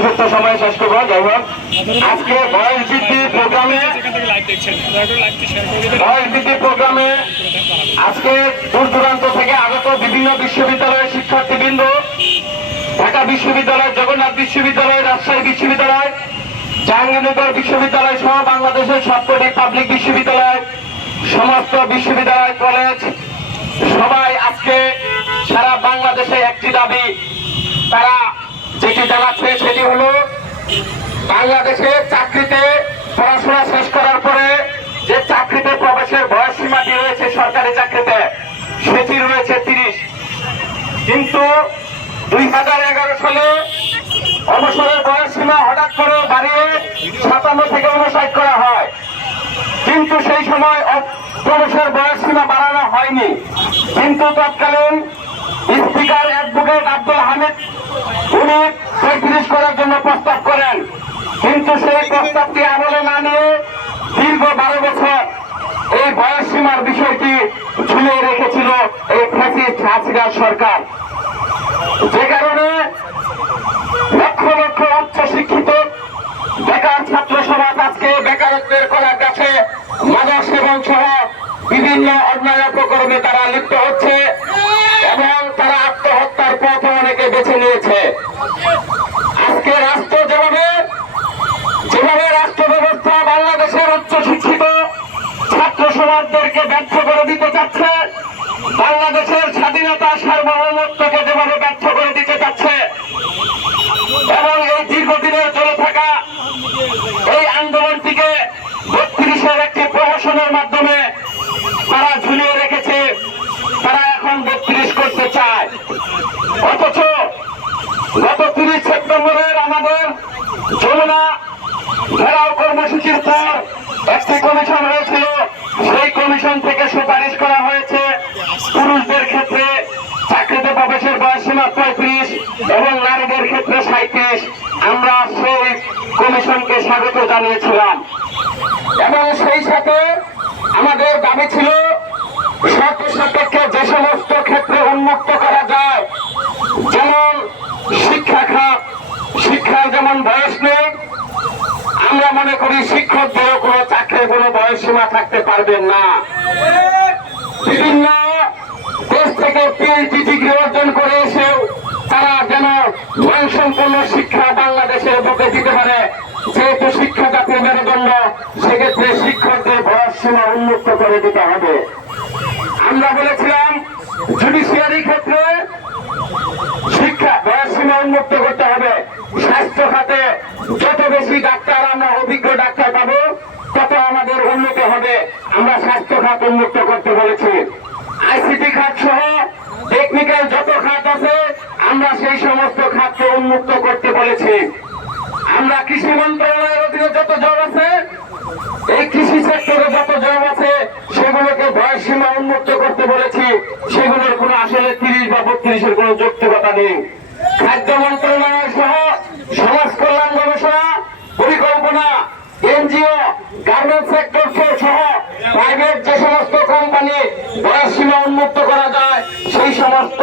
সংক্ষিপ্ত সময় শেষ করব, যাই হোক। আজকে বয়স বৃদ্ধি প্রোগ্রামে বয়স বৃদ্ধি প্রোগ্রামে আজকে দূর দূরান্ত থেকে আগত বিভিন্ন বিশ্ববিদ্যালয়ের শিক্ষার্থীবৃন্দ, ঢাকা বিশ্ববিদ্যালয় জগন্নাথ বিশ্ববিদ্যালয়, রাজশাহী বিশ্ববিদ্যালয়, জাহাঙ্গীরনগর বিশ্ববিদ্যালয় সহ বাংলাদেশের সবকটি পাবলিক বিশ্ববিদ্যালয়, সমস্ত বিশ্ববিদ্যালয় কলেজ সবাই আজকে সারা বাংলাদেশে একটি দাবি, তারা যেটি জানাচ্ছে সেটি হলো বাংলাদেশে চাকরিতে পড়াশোনা শেষ করার পরে যে চাকরিতে প্রবেশের বয়স সীমাটি রয়েছে সরকারি চাকরিতে, সেটি রয়েছে তিরিশ। কিন্তু দুই হাজার এগারো সালে অবসরের বয়স সীমা হঠাৎ করে বাড়িয়ে সাতান্ন থেকে উনষাট করা হয়। কিন্তু সেই সময় প্রবেশের বয়স সীমা বাড়ানো হয়নি। কিন্তু তৎকালীন স্পিকার অ্যাডভোকেট উনি পঁয়ত্রিশ করার জন্য প্রস্তাব করেন। কিন্তু সেই প্রস্তাবটি আমলে না নিয়ে দীর্ঘ বারো বছর এই বয়স সীমার বিষয়টি ঝুলিয়ে রেখেছিল এই ফ্যাসিস্ট হাসিনা সরকার। যে কারণে লক্ষ লক্ষ উচ্চ শিক্ষিত বেকার ছাত্র সমাজ আজকে বেকারত্বের কলার কাছে মাদক সেবন সহ বিভিন্ন অন্যায় অপকর্মে তারা লিপ্ত হচ্ছে। সমাজদেরকে ব্যর্থ করে দিতে চাচ্ছে। বাংলাদেশের স্বাধীনতা সার্বভৌমত্বকে যেভাবে ব্যর্থ করে দিতে চাচ্ছে, এবং এই দীর্ঘদিনের চলে থাকা এই আন্দোলনটিকে বত্রিশের একটি প্রহসনের মাধ্যমে তারা ঝুলিয়ে রেখেছে, তারা এখন বত্রিশ করতে চায়। অথচ গত তিরিশ সেপ্টেম্বরের আমাদের যমুনা ঘেরাও কর্মসূচির পর একটি কমিশন হয়েছিল সেই কমিশন থেকে সুপারিশ করা হয়েছে। পুরুষদের ক্ষেত্রে চাকরিতে প্রবেশের বয়স সীমা পঁয়ত্রিশ এবং নারীদের ক্ষেত্রে সাঁত্রিশ আমরা সেই কমিশনকে স্বাগত জানিয়েছিলাম। এবং সেই সাথে আমাদের দাবি ছিল, শর্ত সাপেক্ষে যে সমস্ত ক্ষেত্রে উন্মুক্ত করা যায়, যেমন শিক্ষা খাত, শিক্ষার যেমন বয়স নেই আমরা মনে করি শিক্ষকদেরও কোনো চাকরির কোনো বয়স সীমা থাকতে পারবেন না। বিভিন্ন দেশ থেকে পিএইচডি ডিগ্রি অর্জন করে এসেও তারা যেন মানসম্পন্ন শিক্ষা বাংলাদেশের বুকে দিতে পারে। যেহেতু শিক্ষা জাতীয় মেরুদণ্ড সেক্ষেত্রে শিক্ষকদের বয়স সীমা উন্মুক্ত করে দিতে হবে। আমরা বলেছিলাম জুডিশিয়ারি ক্ষেত্রে শিক্ষা বয়স সীমা উন্মুক্ত করতে হবে। স্বাস্থ্য খাতে যত বেশি ডাক্তার আমাদের উন্নতি হবে, আমরা স্বাস্থ্য খাত উন্মুক্ত করতে বলেছি। আইসিটি খাত সহ টেকনিক্যাল যত খাত আছে, আমরা সেই সমস্ত খাতকে উন্মুক্ত করতে বলেছি। আমরা কৃষি মন্ত্রণালয়ের অধীনে যত জব আছে, এই কৃষি সেক্টরে যত জব আছে, সেগুলোকে বয়স সীমা উন্মুক্ত করতে বলেছি। সেগুলোর কোনো আসলে তিরিশ বা বত্রিশের কোনো যৌক্তিকতা নেই। খাদ্য মন্ত্রণালয় সহ সমাজ কল্যাণ গবেষণা পরিকল্পনা যে সমস্ত কোম্পানি সীমা উন্মুক্ত করা যায় সেই সমস্ত